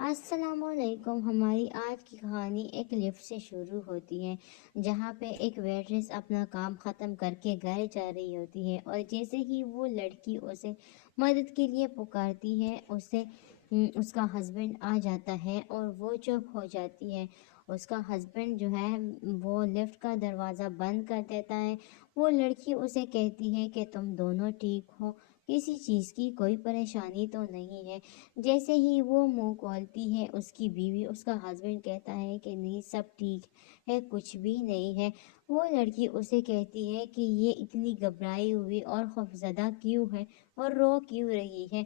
السلام علیکم۔ ہماری آج کی کہانی ایک لفٹ سے شروع ہوتی ہے جہاں پہ ایک ویٹریس اپنا کام ختم کر کے گھر جا رہی ہوتی ہے، اور جیسے ہی وہ لڑکی اسے مدد کے لیے پکارتی ہے اس کا ہسبینڈ آ جاتا ہے اور وہ چپ ہو جاتی ہے۔ اس کا ہسبینڈ جو ہے وہ لفٹ کا دروازہ بند کر دیتا ہے۔ وہ لڑکی اسے کہتی ہے کہ تم دونوں ٹھیک ہو، کسی چیز کی کوئی پریشانی تو نہیں ہے۔ جیسے ہی وہ منہ کھولتی ہے اس کی بیوی، اس کا ہسبینڈ کہتا ہے کہ نہیں، سب ٹھیک ہے، کچھ بھی نہیں ہے۔ وہ لڑکی اسے کہتی ہے کہ یہ اتنی گھبرائی ہوئی اور خوفزدہ کیوں ہے اور رو کیوں رہی ہے۔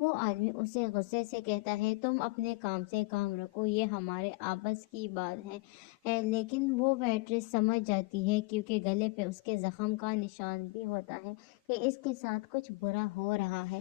وہ آدمی اسے غصے سے کہتا ہے تم اپنے کام سے کام رکھو، یہ ہمارے آپس کی بات لیکن وہ ویٹریس سمجھ جاتی ہے کیونکہ گلے پہ اس کے زخم کا نشان بھی ہوتا ہے کہ اس کے ساتھ کچھ برا ہو رہا ہے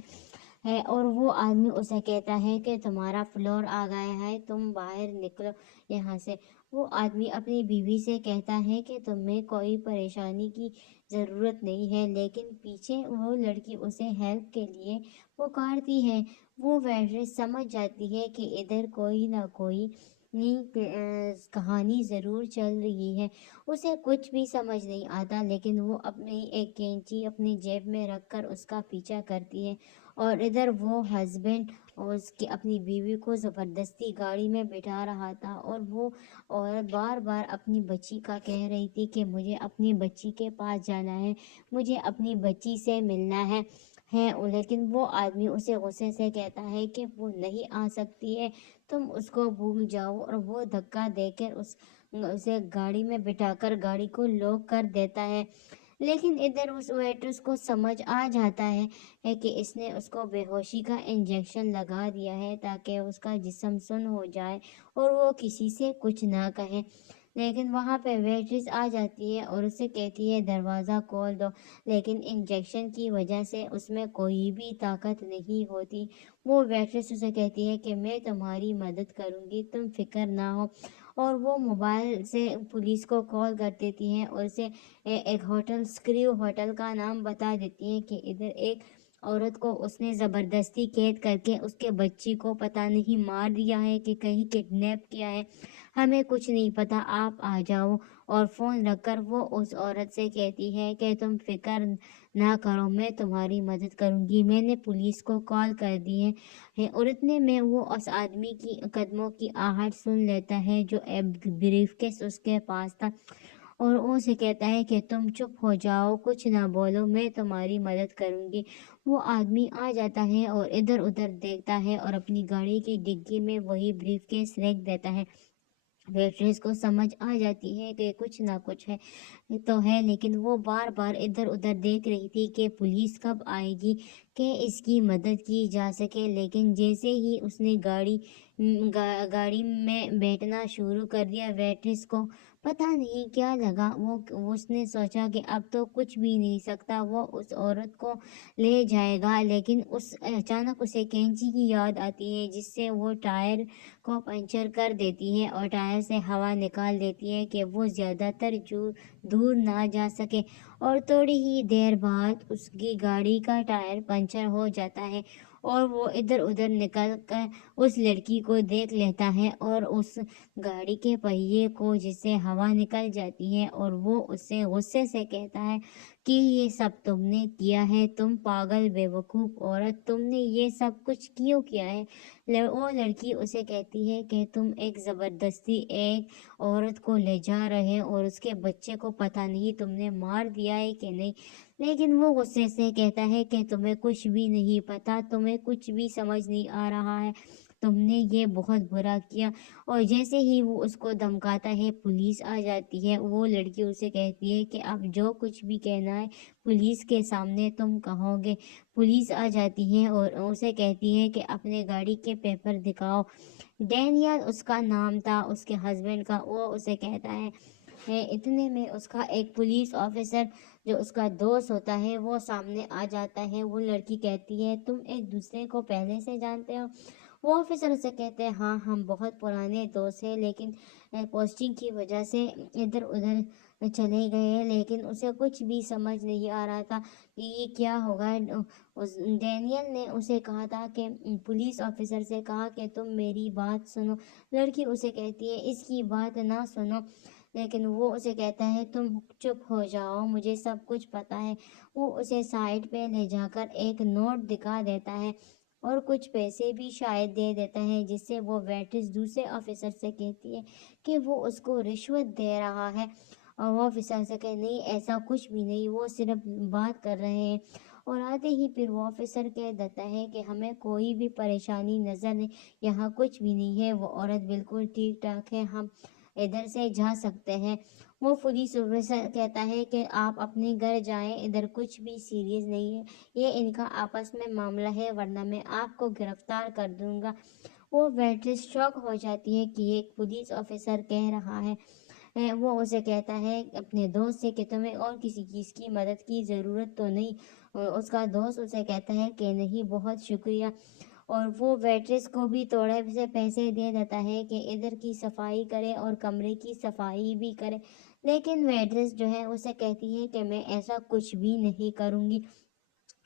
اور وہ آدمی اسے کہتا ہے کہ تمہارا فلور آ گیا ہے، تم باہر نکلو یہاں سے۔ وہ آدمی اپنی بیوی سے کہتا ہے کہ تمہیں کوئی پریشانی کی ضرورت نہیں ہے، لیکن پیچھے وہ لڑکی اسے ہیلپ کے لیے پکارتی ہے۔ وہ ویٹریس سمجھ جاتی ہے کہ ادھر کوئی نہ کوئی کہانی ضرور چل رہی ہے۔ اسے کچھ بھی سمجھ نہیں آتا، لیکن وہ اپنی ایک کینچی اپنی جیب میں رکھ کر اس کا پیچھا کرتی ہے، اور ادھر وہ ہسبینڈ اور اس کی اپنی بیوی کو زبردستی گاڑی میں بٹھا رہا تھا، اور وہ عورت بار بار اپنی بچی کا کہہ رہی تھی کہ مجھے اپنی بچی کے پاس جانا ہے، مجھے اپنی بچی سے ملنا ہے۔ لیکن وہ آدمی اسے غصے سے کہتا ہے کہ وہ نہیں آ سکتی ہے، تم اس کو بھول جاؤ، اور وہ دھکا دے کر اسے گاڑی میں بٹھا کر گاڑی کو لاک کر دیتا ہے۔ لیکن ادھر اس ویٹرس کو سمجھ آ جاتا ہے کہ اس نے اس کو بے ہوشی کا انجیکشن لگا دیا ہے تاکہ اس کا جسم سن ہو جائے اور وہ کسی سے کچھ نہ کہے۔ لیکن وہاں پہ ویٹرس آ جاتی ہے اور اسے کہتی ہے دروازہ کھول دو، لیکن انجیکشن کی وجہ سے اس میں کوئی بھی طاقت نہیں ہوتی۔ وہ ویٹرس اسے کہتی ہے کہ میں تمہاری مدد کروں گی، تم فکر نہ ہو، اور وہ موبائل سے پولیس کو کال کر دیتی ہیں اور اسے ایک ہوٹل، اسکریو ہوٹل کا نام بتا دیتی ہیں کہ ادھر ایک عورت کو اس نے زبردستی قید کر کے اس کے بچی کو پتہ نہیں مار دیا ہے کہ کہیں کڈنیپ کیا ہے، ہمیں کچھ نہیں پتا، آپ آ جاؤ۔ اور فون رکھ کر وہ اس عورت سے کہتی ہے کہ تم فکر نہ کرو، میں تمہاری مدد کروں گی، میں نے پولیس کو کال کر دی ہے۔ اور اتنے میں وہ اس آدمی کی قدموں کی آہٹ سن لیتا ہے جو بریف کیس اس کے پاس تھا، اور وہ اسے کہتا ہے کہ تم چپ ہو جاؤ، کچھ نہ بولو، میں تمہاری مدد کروں گی۔ وہ آدمی آ جاتا ہے اور ادھر ادھر دیکھتا ہے اور اپنی گاڑی کی ڈگی میں وہی بریف کیس رکھ دیتا ہے۔ ویٹریس کو سمجھ آ جاتی ہے کہ کچھ نہ کچھ ہے، لیکن وہ بار بار ادھر ادھر دیکھ رہی تھی کہ پولیس کب آئے گی کہ اس کی مدد کی جا سکے۔ لیکن جیسے ہی اس نے گاڑی میں بیٹھنا شروع کر دیا، ویٹریس کو پتہ نہیں کیا لگا، اس نے سوچا کہ اب تو کچھ بھی نہیں سکتا، وہ اس عورت کو لے جائے گا، لیکن اچانک اسے کینچی کی یاد آتی ہے جس سے وہ ٹائر کو پنچر کر دیتی ہے اور ٹائر سے ہوا نکال دیتی ہے کہ وہ زیادہ تر دور نہ جا سکے، اور تھوڑی ہی دیر بعد اس کی گاڑی کا ٹائر پنچر ہو جاتا ہے، اور وہ ادھر ادھر نکل کر اس لڑکی کو دیکھ لیتا ہے اور اس گاڑی کے پہیے کو جس سے ہوا نکل جاتی ہے، اور وہ اس سے غصے سے کہتا ہے کہ یہ سب تم نے کیا ہے، تم پاگل بے وقوف عورت، تم نے یہ سب کچھ کیوں کیا ہے؟ وہ لڑکی اسے کہتی ہے کہ تم ایک زبردستی ایک عورت کو لے جا رہے اور اس کے بچے کو پتہ نہیں تم نے مار دیا ہے کہ نہیں۔ لیکن وہ غصے سے کہتا ہے کہ تمہیں کچھ بھی نہیں پتا، تمہیں کچھ بھی سمجھ نہیں آ رہا ہے، تم نے یہ بہت برا کیا۔ اور جیسے ہی وہ اس کو دھمکاتا ہے، پولیس آ جاتی ہے۔ وہ لڑکی اسے کہتی ہے کہ اب جو کچھ بھی کہنا ہے پولیس کے سامنے تم کہو گے۔ پولیس آ جاتی ہے اور اسے کہتی ہے کہ اپنے گاڑی کے پیپر دکھاؤ۔ ڈینیل اس کا نام تھا، اس کے ہسبینڈ کا۔ وہ اسے کہتا ہے اتنے میں اس کا ایک پولیس آفیسر جو اس کا دوست ہوتا ہے وہ سامنے آ جاتا ہے۔ وہ لڑکی کہتی ہے تم ایک دوسرے کو پہلے سے جانتے ہو؟ وہ آفیسر اسے کہتے ہیں ہاں، ہم بہت پرانے دوست ہیں، لیکن پوسٹنگ کی وجہ سے ادھر ادھر چلے گئے ہیں۔ لیکن اسے کچھ بھی سمجھ نہیں آ رہا تھا کہ یہ کیا ہوگا۔ डैनियल ने उसे कहा था कि पुलिस ऑफिसर से कहा कि तुम मेरी बात सुनो। लड़की उसे कहती है इसकी बात ना सुनो, लेकिन वो उसे कहता है तुम चुप हो जाओ, मुझे सब कुछ पता है। वो उसे साइड पे ले जाकर एक नोट दिखा देता है और कुछ पैसे भी शायद दे देता है, जिससे वो वेट्रेस दूसरे ऑफिसर से कहती है कि वो उसको रिश्वत दे रहा है। और वो ऑफिसर से कहे नहीं, ऐसा कुछ भी नहीं, वो सिर्फ बात कर रहे हैं। और आते ही फिर वो ऑफिसर कह देता है कि हमें कोई भी परेशानी नज़र नहीं, यहाँ कुछ भी नहीं है, वो औरत बिल्कुल ठीक ठाक है, हम इधर से जा सकते हैं। वो पुलिस ऑफिसर कहता है कि आप अपने घर जाएं, इधर कुछ भी सीरियस नहीं है, ये इनका आपस में मामला है, वरना मैं आपको गिरफ्तार कर दूंगा। वो वेट्रेस शॉक हो जाती है कि एक पुलिस ऑफिसर कह रहा है। वो उसे कहता है अपने दोस्त से कि तुम्हें और किसी चीज़ की मदद की ज़रूरत तो नहीं। उसका दोस्त उसे कहता है कि नहीं, बहुत शुक्रिया। और वो वेट्रेस को भी थोड़े से पैसे दे देता है कि इधर की सफाई करे और कमरे की सफाई भी करे। लेकिन वेट्रेस जो है उसे कहती है कि मैं ऐसा कुछ भी नहीं करूँगी,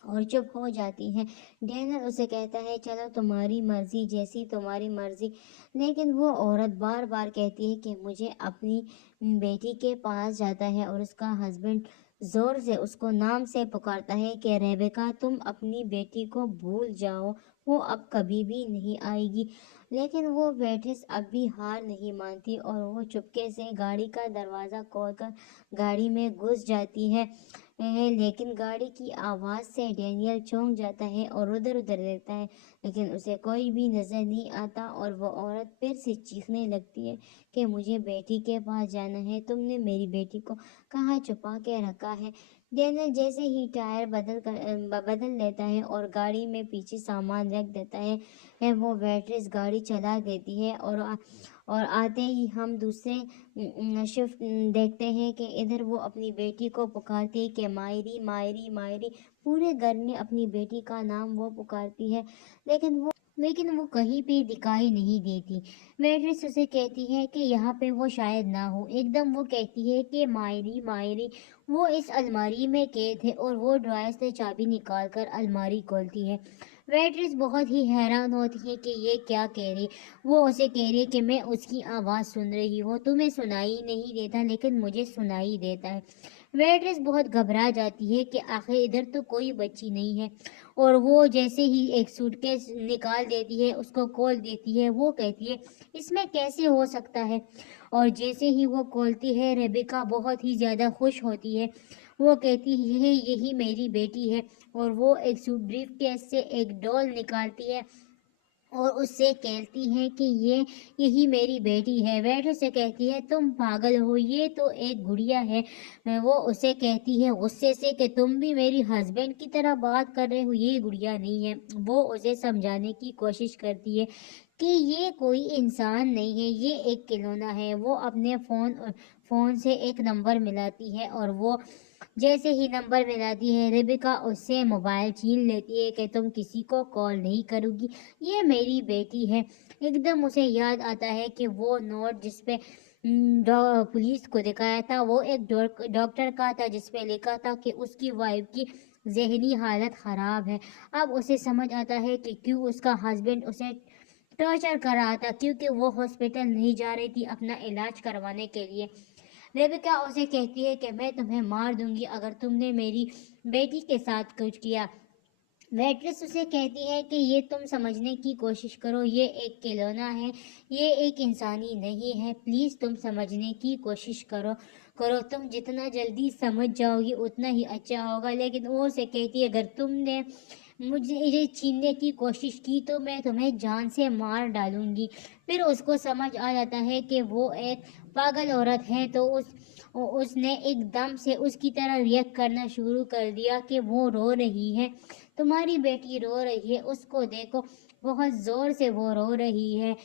और चुप हो जाती है। डैनियल उसे कहता है चलो तुम्हारी मर्जी, जैसी तुम्हारी मर्जी। लेकिन वो औरत बार बार कहती है कि मुझे अपनी बेटी के पास जाता है, और उसका हस्बैंड जोर से उसको नाम से पुकारता है कि रेबेका तुम अपनी बेटी को भूल जाओ, वो अब कभी भी नहीं आएगी। लेकिन वो वेट्रेस अब भी हार नहीं मानती और वो चुपके से गाड़ी का दरवाज़ा खोलकर गाड़ी में घुस जाती है। लेकिन गाड़ी की आवाज़ से डैनियल चौंक जाता है और उधर उधर देखता है, लेकिन उसे कोई भी नज़र नहीं आता। और वो औरत फिर से चीखने लगती है कि मुझे बेटी के पास जाना है, तुमने मेरी बेटी को कहाँ छुपा के रखा है। डैनियल जैसे ही टायर बदल लेता है और गाड़ी में पीछे सामान रख देता है वो वेट्रेस गाड़ी चला देती है। और आते ही हम दूसरे शिफ्ट देखते हैं कि इधर वो अपनी बेटी को पुकारती है कि मायरी मायरी मायरी। पूरे घर में अपनी बेटी का नाम वो पुकारती है, लेकिन वो कहीं पे दिखाई नहीं देती। वेट्रेस उसे कहती है कि यहाँ पे वो शायद ना हो। एकदम वो कहती है कि मायरी मायरी। वो इस अलमारी में कैद है और वो ड्रायर से चाबी निकाल कर अलमारी खोलती है। वेट्रेस बहुत ही हैरान होती है कि ये क्या कह रही। वो उसे कह रही है कि मैं उसकी आवाज़ सुन रही हूँ, तुम्हें सुनाई नहीं देता लेकिन मुझे सुनाई देता है। वेट्रेस बहुत घबरा जाती है कि आखिर इधर तो कोई बच्ची नहीं है। और वो जैसे ही एक सूटकेस निकाल देती है, उसको खोल देती है। वो कहती है इसमें कैसे हो सकता है। और जैसे ही वो खोलती है, रेबेका बहुत ही ज़्यादा खुश होती है। वो कहती है यही मेरी बेटी है। और वो एक ब्रीफ केस से एक डॉल निकालती है और उससे कहती है कि यही मेरी बेटी है। वेटर से कहती है तुम पागल हो, ये तो एक गुड़िया है। वो उसे कहती है गुस्से से कि तुम भी मेरी हस्बैंड की तरह बात कर रहे हो, ये गुड़िया नहीं है। वो उसे समझाने की कोशिश करती है कि ये कोई इंसान नहीं है, ये एक खिलौना है। वो अपने फ़ोन से एक नंबर मिलाती है और वो जैसे ही नंबर मिलाती है, रेबिका उससे मोबाइल छीन लेती है कि तुम किसी को कॉल नहीं करोगी, ये मेरी बेटी है। एकदम उसे याद आता है कि वो नोट जिसपे पुलिस को दिखाया था, वो एक डॉक्टर का था जिसपे लिखा था कि उसकी वाइफ की जहनी हालत ख़राब है। अब उसे समझ आता है कि क्यों उसका हस्बैंड उसे टॉर्चर कर रहा था, क्योंकि वो हॉस्पिटल नहीं जा रही थी अपना इलाज करवाने के लिए। रेबिका उसे कहती है कि मैं तुम्हें मार दूंगी अगर तुमने मेरी बेटी के साथ कुछ किया। वेट्रेस उसे कहती है कि ये तुम समझने की कोशिश करो, ये एक खिलौना है, ये एक इंसानी नहीं है। प्लीज़ तुम समझने की कोशिश करो, तुम जितना जल्दी समझ जाओगी उतना ही अच्छा होगा। लेकिन वो उसे कहती है अगर तुमने मुझे ये छीनने की कोशिश की तो मैं तुम्हें जान से मार डालूंगी। फिर उसको समझ आ जाता है कि वो एक पागल औरत है, तो उसने एकदम से उसकी तरह रिएक्ट करना शुरू कर दिया कि वो रो रही है, तुम्हारी बेटी रो रही है, उसको देखो, बहुत ज़ोर से वो रो रही है।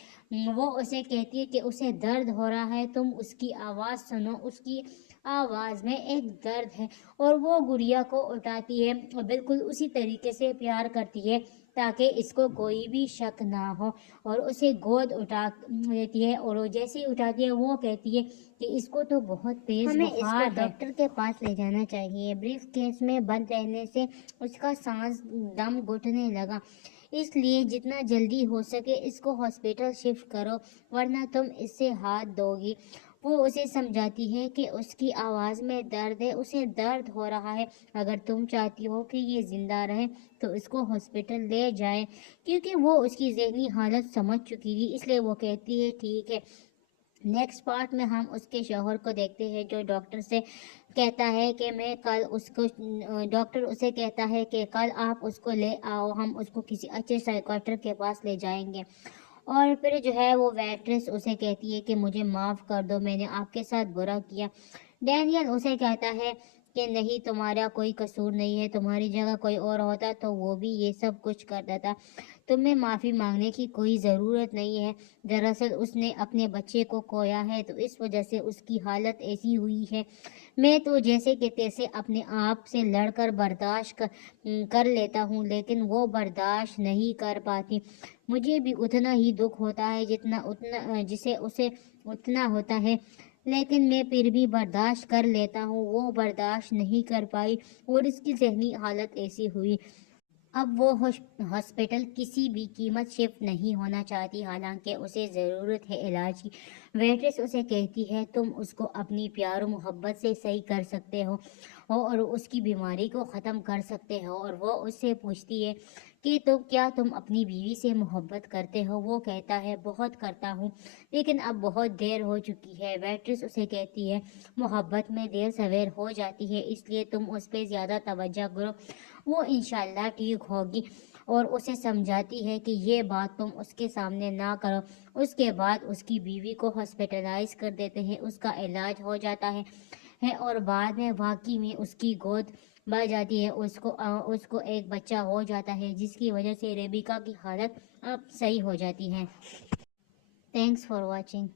वो उसे कहती है कि उसे दर्द हो रहा है, तुम उसकी आवाज़ सुनो, उसकी आवाज़ में एक दर्द है। और वो गुड़िया को उठाती है और बिल्कुल उसी तरीके से प्यार करती है ताकि इसको कोई भी शक ना हो, और उसे गोद उठा लेती है, और वो जैसे ही उठाती है वो कहती है कि इसको तो बहुत तेज हमें इसको बुखार है। डॉक्टर के पास ले जाना चाहिए। ब्रीफ केस में बंद रहने से उसका सांस दम घुटने लगा, इसलिए जितना जल्दी हो सके इसको हॉस्पिटल शिफ्ट करो, वरना तुम इससे हाथ दोगी। वो उसे समझाती है कि उसकी आवाज़ में दर्द है, उसे दर्द हो रहा है। अगर तुम चाहती हो कि ये ज़िंदा रहे तो इसको हॉस्पिटल ले जाएं, क्योंकि वो उसकी ज़हनी हालत समझ चुकी थी, इसलिए वो कहती है ठीक है। नेक्स्ट पार्ट में हम उसके शौहर को देखते हैं, जो डॉक्टर से कहता है कि मैं कल उसको डॉक्टर उसे कहता है कि कल आप उसको ले आओ, हम उसको किसी अच्छे साइकियाट्रिस्ट के पास ले जाएंगे। और फिर जो है वो वेट्रेस उसे कहती है कि मुझे माफ़ कर दो, मैंने आपके साथ बुरा किया। डैनियल उसे कहता है कि नहीं, तुम्हारा कोई कसूर नहीं है, तुम्हारी जगह कोई और होता तो वो भी ये सब कुछ कर देता, तुम्हें माफ़ी मांगने की कोई ज़रूरत नहीं है। दरअसल उसने अपने बच्चे को खोया है, तो इस वजह से उसकी हालत ऐसी हुई है। मैं तो जैसे कि तैसे अपने आप से लड़कर बर्दाश्त कर लेता हूँ, लेकिन वो बर्दाश्त नहीं कर पाती। मुझे भी उतना ही दुख होता है जिसे उसे उतना होता है, लेकिन मैं फिर भी बर्दाश्त कर लेता हूँ। वो बर्दाश्त नहीं कर पाई और इसकी ज़हनी हालत ऐसी हुई। अब वो हॉस्पिटल किसी भी कीमत शिफ्ट नहीं होना चाहती, हालांकि उसे ज़रूरत है इलाज की। वेट्रेस उसे कहती है तुम उसको अपनी प्यार और मोहब्बत से सही कर सकते हो और उसकी बीमारी को ख़त्म कर सकते हो। और वो उससे पूछती है कि तुम अपनी बीवी से मोहब्बत करते हो? वो कहता है बहुत करता हूँ, लेकिन अब बहुत देर हो चुकी है। वेट्रेस उसे कहती है मोहब्बत में देर सवेर हो जाती है, इसलिए तुम उस पर ज़्यादा तवज्जो करो, वो इंशाल्लाह ठीक होगी। और उसे समझाती है कि ये बात तुम उसके सामने ना करो। उसके बाद उसकी बीवी को हॉस्पिटलाइज कर देते हैं, उसका इलाज हो जाता है और बाद में वाकई में उसकी गोद बढ़ जाती है, उसको एक बच्चा हो जाता है, जिसकी वजह से रेबिका की हालत अब सही हो जाती है। Thanks for watching.